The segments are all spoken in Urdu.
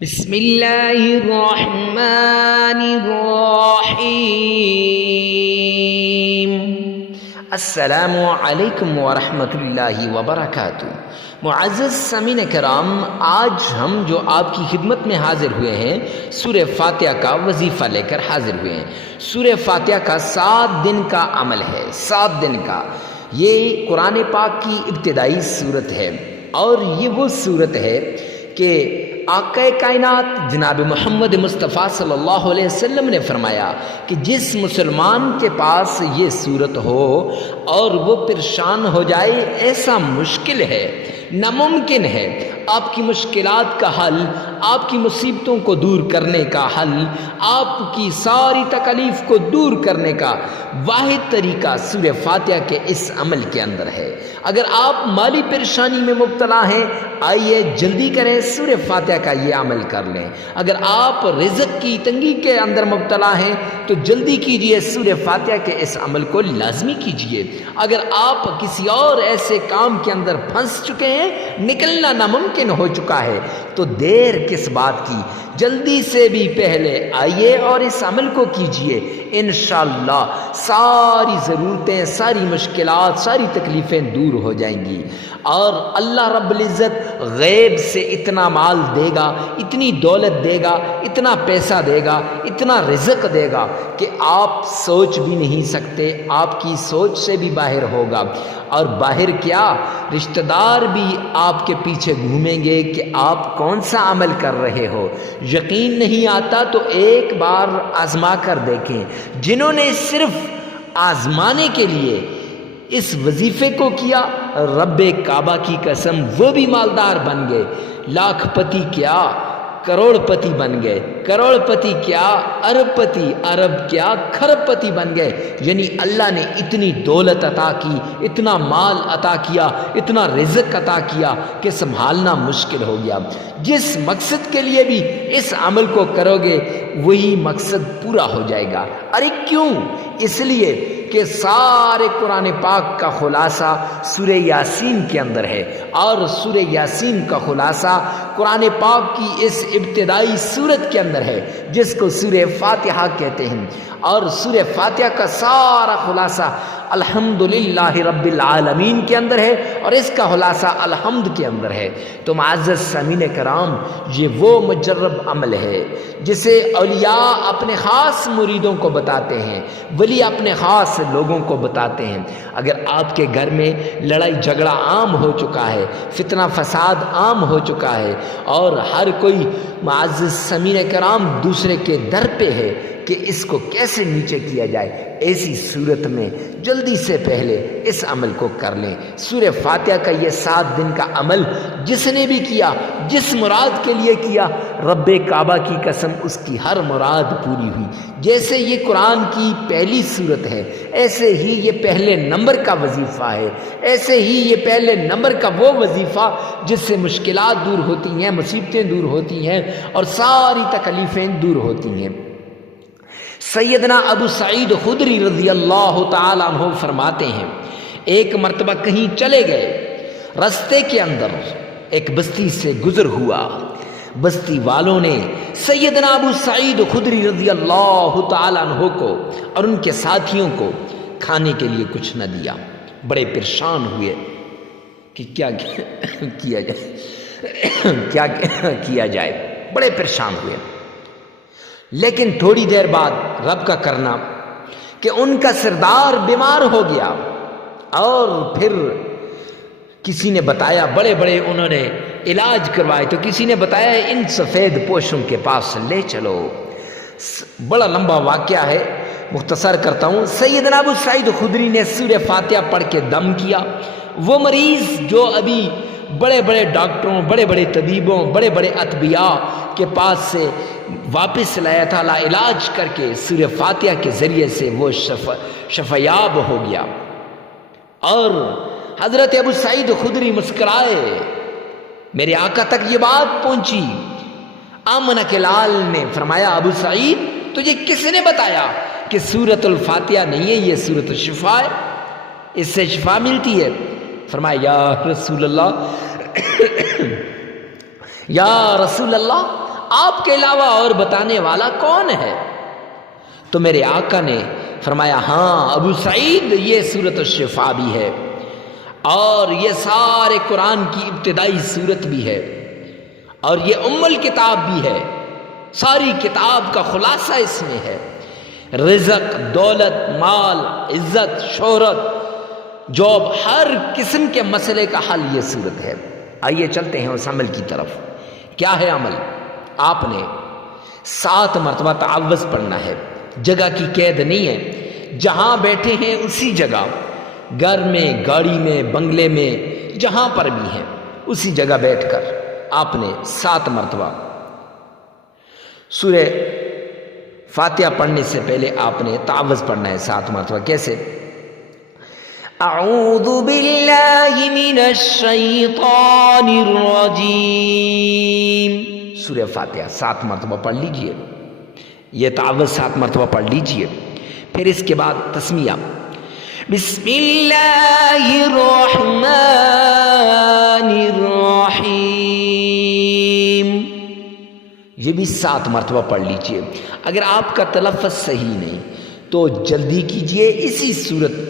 بسم اللہ الرحمن الرحیم۔ السلام علیکم ورحمۃ اللہ وبرکاتہ۔ معزز سامعین کرام، آج ہم جو آپ کی خدمت میں حاضر ہوئے ہیں سورہ فاتحہ کا وظیفہ لے کر حاضر ہوئے ہیں۔ سورہ فاتحہ کا 7 دن کا عمل ہے، 7 دن کا۔ یہ قرآن پاک کی ابتدائی صورت ہے، اور یہ وہ صورت ہے کہ آقا کائنات جناب محمد مصطفیٰ صلی اللہ علیہ وسلم نے فرمایا کہ جس مسلمان کے پاس یہ صورت ہو اور وہ پریشان ہو جائے، ایسا مشکل ہے، ناممکن ہے۔ آپ کی مشکلات کا حل، آپ کی مصیبتوں کو دور کرنے کا حل، آپ کی ساری تکالیف کو دور کرنے کا واحد طریقہ سورہ فاتحہ کے اس عمل کے اندر ہے۔ اگر آپ مالی پریشانی میں مبتلا ہیں، آئیے جلدی کریں، سورہ فاتحہ کا یہ عمل کر لیں۔ اگر آپ رزق کی تنگی کے اندر مبتلا ہیں تو جلدی کیجئے، سورہ فاتحہ کے اس عمل کو لازمی کیجئے۔ اگر آپ کسی اور ایسے کام کے اندر پھنس چکے ہیں، نکلنا ناممکن ہو چکا ہے، تو دیر کس بات کی، جلدی سے بھی پہلے آئیے اور اس عمل کو کیجئے۔ انشاءاللہ ساری ضرورتیں، ساری مشکلات، ساری تکلیفیں دور ہو جائیں گی، اور اللہ رب العزت غیب سے اتنا مال دے گا، اتنی دولت دے گا، اتنا پیسہ دے گا، اتنا رزق دے گا کہ آپ سوچ بھی نہیں سکتے، آپ کی سوچ سے بھی باہر ہوگا۔ اور باہر کیا، رشتہ دار بھی آپ کے پیچھے گھومیں گے کہ آپ کون سا عمل کر رہے ہو۔ یقین نہیں آتا تو ایک بار آزما کر دیکھیں۔ جنہوں نے صرف آزمانے کے لیے اس وظیفے کو کیا، رب کعبہ کی قسم وہ بھی مالدار بن گئے، لاکھ پتی کیا کروڑ پتی بن گئے، کروڑ پتی کیا ارب پتی، ارب کیا کھرب پتی بن گئے۔ یعنی اللہ نے اتنی دولت عطا کی، اتنا مال عطا کیا، اتنا رزق عطا کیا کہ سنبھالنا مشکل ہو گیا۔ جس مقصد کے لیے بھی اس عمل کو کرو گے، وہی مقصد پورا ہو جائے گا۔ ارے کیوں؟ اس لیے کہ سارے قرآن پاک کا خلاصہ سورہ یاسین کے اندر ہے، اور سورہ یاسین کا خلاصہ قرآن پاک کی اس ابتدائی سورت کے اندر ہے، جس کو سورہ فاتحہ کہتے ہیں۔ اور سورہ فاتحہ کا سارا خلاصہ الحمدللہ رب العالمین کے اندر ہے، اور اس کا خلاصہ الحمد کے اندر ہے۔ تو معزز سامعین کرام، یہ وہ مجرب عمل ہے جسے اولیاء اپنے خاص مریدوں کو بتاتے ہیں، ولی اپنے خاص لوگوں کو بتاتے ہیں۔ اگر آپ کے گھر میں لڑائی جھگڑا عام ہو چکا ہے، فتنہ فساد عام ہو چکا ہے، اور ہر کوئی معزز سامعین کرام دوسرے کے در پہ ہے کہ اس کو کیسے نیچے کیا جائے، ایسی صورت میں جلدی سے پہلے اس عمل کو کر لیں۔ سورہ فاتحہ کا یہ 7 دن کا عمل جس نے بھی کیا، جس مراد کے لیے کیا، رب کعبہ کی قسم اس کی ہر مراد پوری ہوئی۔ جیسے یہ قرآن کی پہلی صورت ہے، ایسے ہی یہ پہلے نمبر کا وظیفہ ہے، ایسے ہی یہ پہلے نمبر کا وہ وظیفہ جس سے مشکلات دور ہوتی ہیں، مصیبتیں دور ہوتی ہیں، اور ساری تکلیفیں دور ہوتی ہیں۔ سیدنا ابو سعید خدری رضی اللہ تعالیٰ عنہ فرماتے ہیں، ایک مرتبہ کہیں چلے گئے، رستے کے اندر ایک بستی سے گزر ہوا۔ بستی والوں نے سیدنا ابو سعید خدری رضی اللہ تعالیٰ عنہ کو اور ان کے ساتھیوں کو کھانے کے لیے کچھ نہ دیا۔ بڑے پریشان ہوئے کہ کیا کیا جائے، کیا کیا جائے، بڑے پریشان ہوئے۔ لیکن تھوڑی دیر بعد رب کا کرنا کہ ان کا سردار بیمار ہو گیا، اور پھر کسی نے بتایا، بڑے بڑے انہوں نے علاج کروائے، تو کسی نے بتایا ان سفید پوشوں کے پاس لے چلو۔ بڑا لمبا واقعہ ہے، مختصر کرتا ہوں۔ سیدنا ابو سعید خدری نے سورہ فاتحہ پڑھ کے دم کیا۔ وہ مریض جو ابھی بڑے بڑے ڈاکٹروں، بڑے بڑے طبیبوں، بڑے بڑے اطبیاء کے پاس سے واپس لایا تھا، لا علاج کر کے سورہ فاتحہ کے ذریعے سے وہ شفایاب ہو گیا۔ اور حضرت ابو سعید خدری مسکرائے، میرے آقا تک یہ بات پہنچی۔ آمنہ کے لال نے فرمایا، ابو سعید تجھے کس نے بتایا کہ سورۃ الفاتحہ نہیں ہے، یہ سورۃ الشفا ہے، اس سے شفا ملتی ہے؟ فرمایا، یا رسول اللہ، یا رسول اللہ، آپ کے علاوہ اور بتانے والا کون ہے؟ تو میرے آقا نے فرمایا ہاں ابو سعید، یہ سورۃ الشفاء بھی ہے اور یہ سارے قرآن کی ابتدائی سورت بھی ہے اور یہ ام الکتاب بھی ہے، ساری کتاب کا خلاصہ اس میں ہے۔ رزق، دولت، مال، عزت، شہرت، جاب، ہر قسم کے مسئلے کا حل یہ صورت ہے۔ آئیے چلتے ہیں اس عمل کی طرف۔ کیا ہے عمل؟ آپ نے 7 مرتبہ تعوذ پڑھنا ہے۔ جگہ کی قید نہیں ہے، جہاں بیٹھے ہیں اسی جگہ، گھر میں، گاڑی میں، بنگلے میں، جہاں پر بھی ہیں اسی جگہ بیٹھ کر آپ نے 7 مرتبہ سورہ فاتحہ پڑھنے سے پہلے آپ نے تعوذ پڑھنا ہے 7 مرتبہ۔ کیسے؟ اعوذ باللہ من الشیطان الرجیم، سورہ فاتحہ 7 مرتبہ پڑھ لیجئے، یہ تعوذ 7 مرتبہ پڑھ لیجئے۔ پھر اس کے بعد تسمیہ، بسم اللہ الرحمن الرحیم، یہ بھی 7 مرتبہ پڑھ لیجئے۔ اگر آپ کا تلفظ صحیح نہیں تو جلدی کیجئے،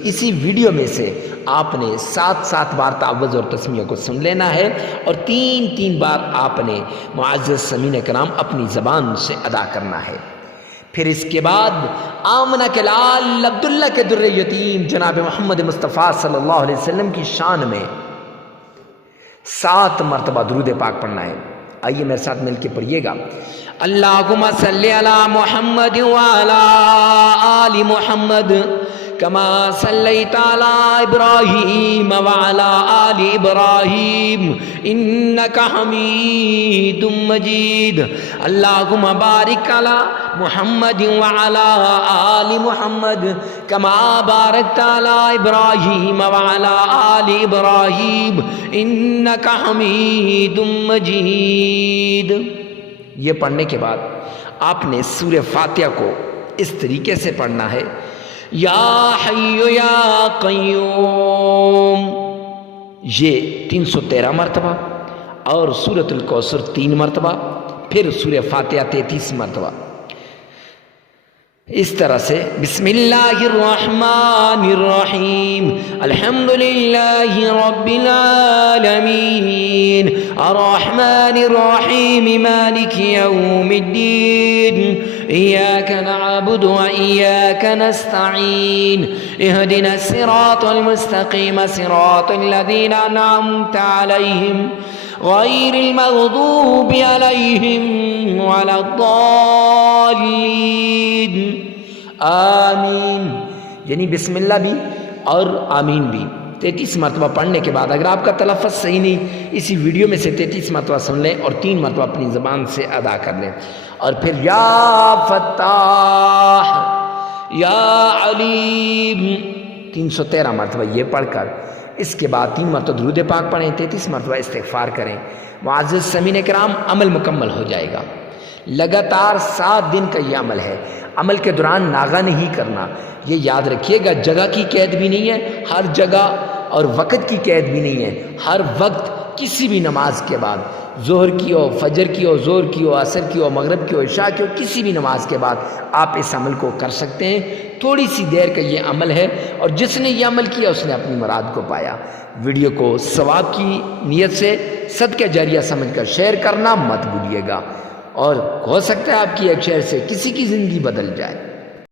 اسی ویڈیو میں سے آپ نے 7 بار تعوذ اور تسمیہ کو سن لینا ہے اور 3 بار آپ نے معزز سامعین کرام اپنی زبان سے ادا کرنا ہے۔ پھر اس کے بعد آمنہ کے لال عبداللہ کے در یتیم جناب محمد مصطفیٰ صلی اللہ علیہ وسلم کی شان میں 7 مرتبہ درود پاک پڑھنا ہے۔ آئیے میرے ساتھ مل کے پڑھیے گا۔ اللہم صلی علی محمد وعلی آل محمد کما صلیت علی ابراہیم وعلی آل ابراہیم انک حمید مجید۔ اللہم بارک علی محمد وعلی آل محمد کما بارکت علی ابراہیم وعلی آل ابراہیم انک حمید مجید۔ یہ پڑھنے کے بعد آپ نے سورہ فاتحہ کو اس طریقے سے پڑھنا ہے، یا حی یا قیوم، یہ 313 مرتبہ، اور سورۃ الکوثر 3 مرتبہ، پھر سورہ فاتحہ 33 مرتبہ۔ اس طرح سے بسم اللہ الرحمن الرحیم، الحمدللہ رب العالمین، الرحمن الرحیم، مالک یوم الدین، ایاک نعبد و ایاک نستعین، اہدنا الصراط المستقیم، صراط الذین انعمت علیہم غیر المغضوب علیہم ولا الضالین، آمین۔ یعنی بسم اللہ بھی اور آمین بھی 33 مرتبہ پڑھنے کے بعد اگر آپ کا تلفظ صحیح نہیں، اسی ویڈیو میں سے 33 مرتبہ سن لیں اور 3 مرتبہ اپنی زبان سے ادا کر لیں، اور پھر یا فتاح یا علیم 313 مرتبہ یہ پڑھ کر اس کے بعد 3 مرتبہ درود پاک پڑھیں، 33 مرتبہ استغفار کریں۔ معزز سامعین کرام، عمل مکمل ہو جائے گا۔ لگاتار 7 دن کا یہ عمل ہے۔ عمل کے دوران ناغہ نہیں کرنا، یہ یاد رکھیے گا۔ جگہ کی قید بھی نہیں ہے، ہر جگہ، اور وقت کی قید بھی نہیں ہے۔ ہر وقت کسی بھی نماز کے بعد، ظہر کی ہو، فجر کی ہو، ظہر کی ہو، عصر کی ہو، مغرب کی ہو، عشاء کی ہو، کسی بھی نماز کے بعد آپ اس عمل کو کر سکتے ہیں۔ تھوڑی سی دیر کا یہ عمل ہے، اور جس نے یہ عمل کیا اس نے اپنی مراد کو پایا۔ ویڈیو کو ثواب کی نیت سے صدقہ جاریہ سمجھ کر شیئر کرنا مت بھولیے گا، اور ہو سکتا ہے آپ کی ایک شیئر سے کسی کی زندگی بدل جائے۔